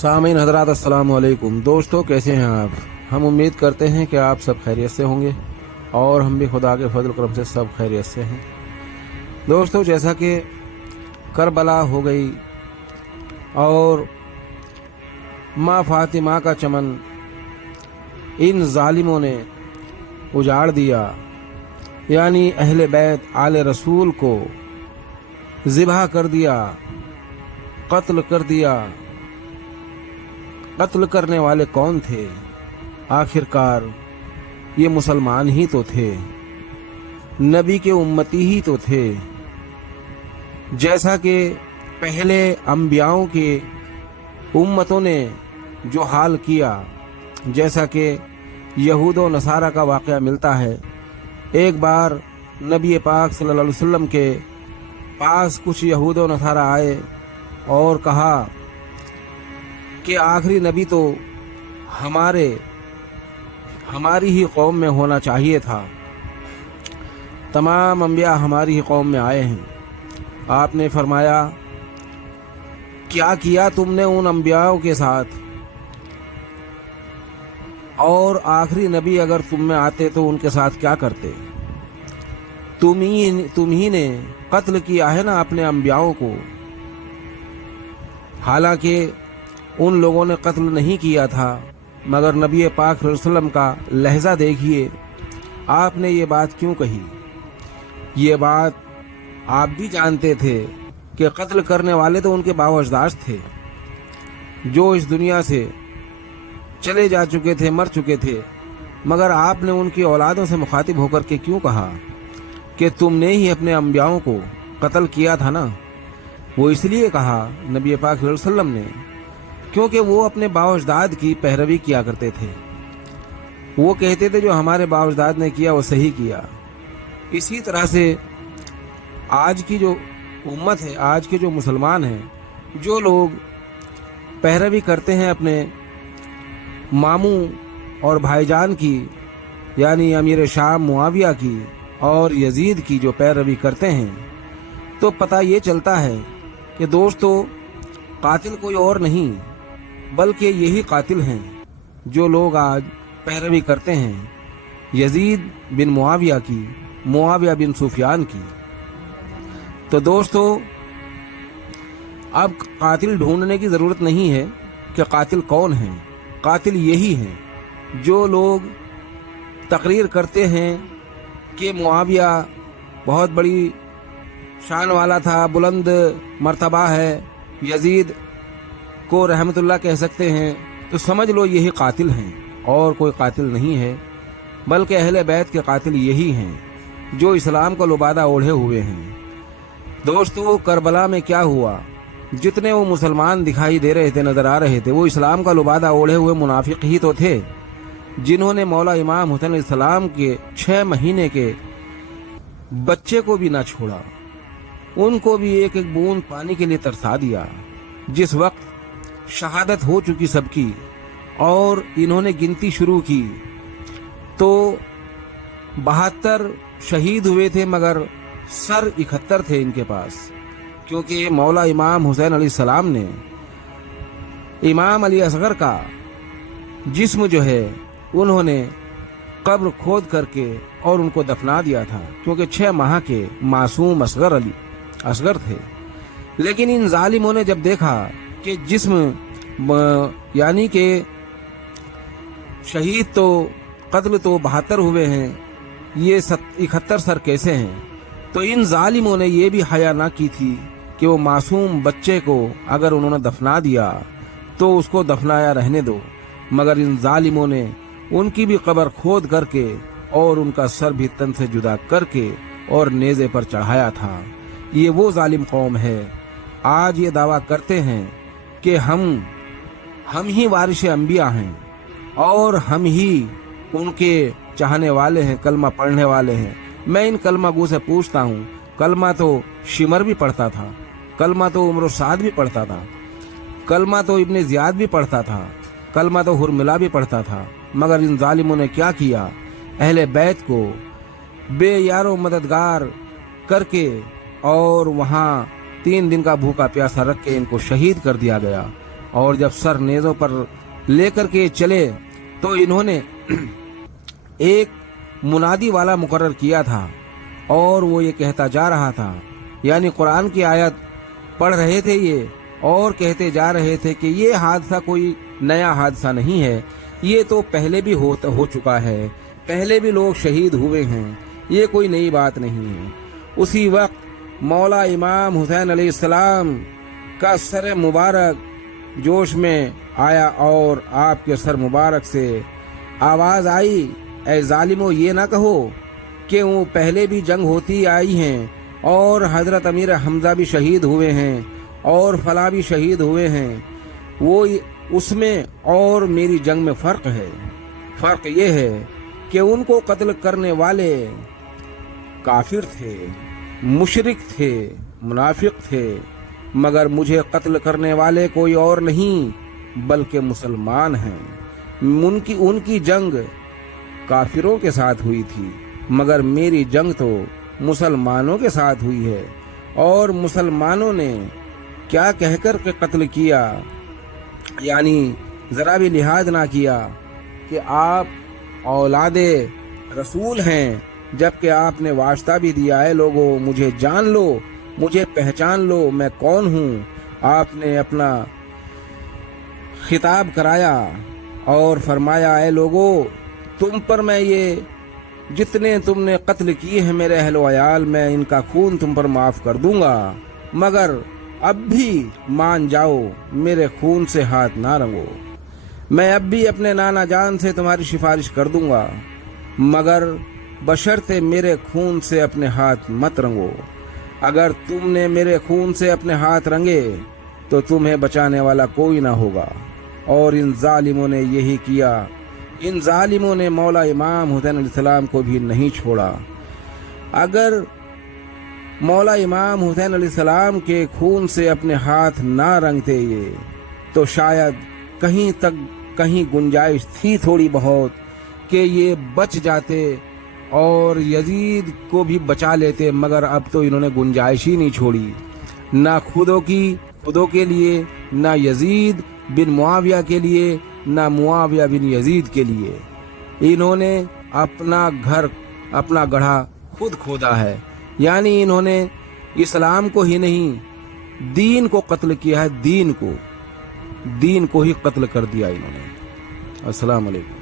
सामीन हज़रात अस्सलाम वालेकुम। दोस्तों, कैसे हैं आप? हम उम्मीद करते हैं कि आप सब खैरियत से होंगे और हम भी खुदा के फजल करम से सब खैरियत से हैं। दोस्तों, जैसा कि करबला हो गई और माँ फातिमा का चमन इन जालिमों ने उजाड़ दिया, यानी अहले बैत आले रसूल को ज़िबह कर दिया, कत्ल कर दिया। कत्ल करने वाले कौन थे? आखिरकार ये मुसलमान ही तो थे, नबी के उम्मती ही तो थे। जैसा कि पहले अंबियाओं के उम्मतों ने जो हाल किया, जैसा कि यहूद व नसारा का वाक़या मिलता है। एक बार नबी पाक सल्लल्लाहु अलैहि वसल्लम के पास कुछ यहूद व नसारा आए और कहा कि आखिरी नबी तो हमारी ही कौम में होना चाहिए था। तमाम अंबिया हमारी ही कौम में आए हैं। आपने फरमाया, क्या किया तुमने उन अंबियाओं के साथ? और आखिरी नबी अगर तुम में आते तो उनके साथ क्या करते? तुम ही ने कत्ल किया है ना अपने अंबियाओं को। हालांकि उन लोगों ने कत्ल नहीं किया था, मगर नबी पाक सल्लल्लाहु अलैहि वसल्लम का लहजा देखिए। आपने ये बात क्यों कही? ये बात आप भी जानते थे कि कत्ल करने वाले तो उनके बावजदाद थे, जो इस दुनिया से चले जा चुके थे, मर चुके थे। मगर आपने उनकी औलादों से मुखातिब होकर के क्यों कहा कि तुमने ही अपने अंबियाओं को कत्ल किया था ना? वो इसलिए कहा नबी पाक सल्लल्लाहु अलैहि वसल्लम ने, क्योंकि वो अपने बावजदाद की पैरवी किया करते थे। वो कहते थे जो हमारे बावजदाद ने किया वो सही किया। इसी तरह से आज की जो उम्मत है, आज के जो मुसलमान हैं, जो लोग पैरवी करते हैं अपने मामू और भाईजान की, यानी अमीर शाम मुआविया की और यजीद की जो पैरवी करते हैं, तो पता ये चलता है कि दोस्तों, कातिल कोई और नहीं बल्कि यही कातिल हैं जो लोग आज पैरवी करते हैं यजीद बिन मुआविया की, मुआविया बिन सुफियान की। तो दोस्तों, अब कातिल ढूंढने की ज़रूरत नहीं है कि कातिल कौन है। कातिल यही हैं जो लोग तकरीर करते हैं कि मुआविया बहुत बड़ी शान वाला था, बुलंद मर्तबा है, यजीद को रहमतुल्लाह कह सकते हैं। तो समझ लो यही कातिल हैं और कोई कातिल नहीं है, बल्कि अहले बैत के कातिल यही हैं जो इस्लाम को लुबादा ओढ़े हुए हैं। दोस्तों, करबला में क्या हुआ? जितने वो मुसलमान दिखाई दे रहे थे, नजर आ रहे थे, वो इस्लाम का लुबादा ओढ़े हुए मुनाफिक ही तो थे, जिन्होंने मौला इमाम हुसैन अलैहिस्सलाम के 6 महीने के बच्चे को भी ना छोड़ा, उनको भी एक एक बूंद पानी के लिए तरसा दिया। जिस वक्त शहादत हो चुकी सबकी और इन्होंने गिनती शुरू की तो 72 शहीद हुए थे, मगर सर 71 थे इनके पास, क्योंकि मौला इमाम हुसैन अलैहिस्सलाम ने इमाम अली असगर का जिस्म जो है उन्होंने कब्र खोद करके और उनको दफना दिया था, क्योंकि 6 माह के मासूम असगर थे। लेकिन इन जालिमों ने जब देखा कि जिस्म यानी कि शहीद तो कत्ल तो 72 हुए हैं, ये 71 सर कैसे हैं? तो इन जालिमों ने ये भी हया ना की थी कि वो मासूम बच्चे को अगर उन्होंने दफना दिया तो उसको दफनाया रहने दो, मगर इन जालिमों ने उनकी भी कब्र खोद करके और उनका सर भी तन से जुदा करके और नेज़े पर चढ़ाया था। ये वो जालिम कौम है। आज ये दावा करते हैं कि हम ही वारिश अंबिया हैं और हम ही उनके चाहने वाले हैं, कलमा पढ़ने वाले हैं। मैं इन कलमा गो से पूछता हूँ, कलमा तो शिमर भी पढ़ता था, कलमा तो उमर साद भी पढ़ता था, कलमा तो इब्ने ज़ियाद भी पढ़ता था, कलमा तो हुरमिला भी पढ़ता था, मगर इन जालिमों ने क्या किया? अहले बैत को बेयारो मददगार करके और वहाँ 3 दिन का भूखा प्यासा रख के इनको शहीद कर दिया गया। اور جب سر نیزوں پر لے کر کے چلے تو انہوں نے ایک منادی والا مقرر کیا تھا اور وہ یہ کہتا جا رہا تھا، یعنی قرآن کی آیت پڑھ رہے تھے یہ اور کہتے جا رہے تھے کہ یہ حادثہ کوئی نیا حادثہ نہیں ہے، یہ تو پہلے بھی ہو چکا ہے، پہلے بھی لوگ شہید ہوئے ہیں، یہ کوئی نئی بات نہیں ہے۔ اسی وقت مولا امام حسین علیہ السلام کا سر مبارک جوش میں آیا اور آپ کے سر مبارک سے آواز آئی، اے ظالمو، یہ نہ کہو کہ وہ پہلے بھی جنگ ہوتی آئی ہیں اور حضرت امیر حمزہ بھی شہید ہوئے ہیں اور فلاں بھی شہید ہوئے ہیں، وہ اس میں اور میری جنگ میں فرق ہے۔ فرق یہ ہے کہ ان کو قتل کرنے والے کافر تھے، مشرک تھے، منافق تھے، مگر مجھے قتل کرنے والے کوئی اور نہیں بلکہ مسلمان ہیں۔ ان کی جنگ کافروں کے ساتھ ہوئی تھی، مگر میری جنگ تو مسلمانوں کے ساتھ ہوئی ہے، اور مسلمانوں نے کیا کہہ کر کے قتل کیا، یعنی ذرا بھی لحاظ نہ کیا کہ آپ اولاد رسول ہیں، جبکہ آپ نے واسطہ بھی دیا ہے، لوگوں مجھے جان لو، مجھے پہچان لو، میں کون ہوں۔ آپ نے اپنا خطاب کرایا اور فرمایا، اے لوگوں، تم پر میں یہ جتنے تم نے قتل کیے ہیں میرے اہل و عیال، میں ان کا خون تم پر معاف کر دوں گا، مگر اب بھی مان جاؤ، میرے خون سے ہاتھ نہ رنگو۔ میں اب بھی اپنے نانا جان سے تمہاری سفارش کر دوں گا، مگر بشرطے میرے خون سے اپنے ہاتھ مت رنگو۔ اگر تم نے میرے خون سے اپنے ہاتھ رنگے تو تمہیں بچانے والا کوئی نہ ہوگا۔ اور ان ظالموں نے یہی کیا، ان ظالموں نے مولا امام حسین علیہ السلام کو بھی نہیں چھوڑا۔ اگر مولا امام حسین علیہ السلام کے خون سے اپنے ہاتھ نہ رنگتے یہ، تو شاید کہیں گنجائش تھی تھوڑی بہت کہ یہ بچ جاتے اور یزید کو بھی بچا لیتے، مگر اب تو انہوں نے گنجائش ہی نہیں چھوڑی، نہ خودوں کے لیے، نہ یزید بن معاویہ کے لیے، نہ معاویہ بن یزید کے لیے۔ انہوں نے اپنا گڑھا خود کھودا ہے، یعنی انہوں نے اسلام کو ہی نہیں دین کو قتل کیا ہے، دین کو ہی قتل کر دیا انہوں نے۔ السلام علیکم۔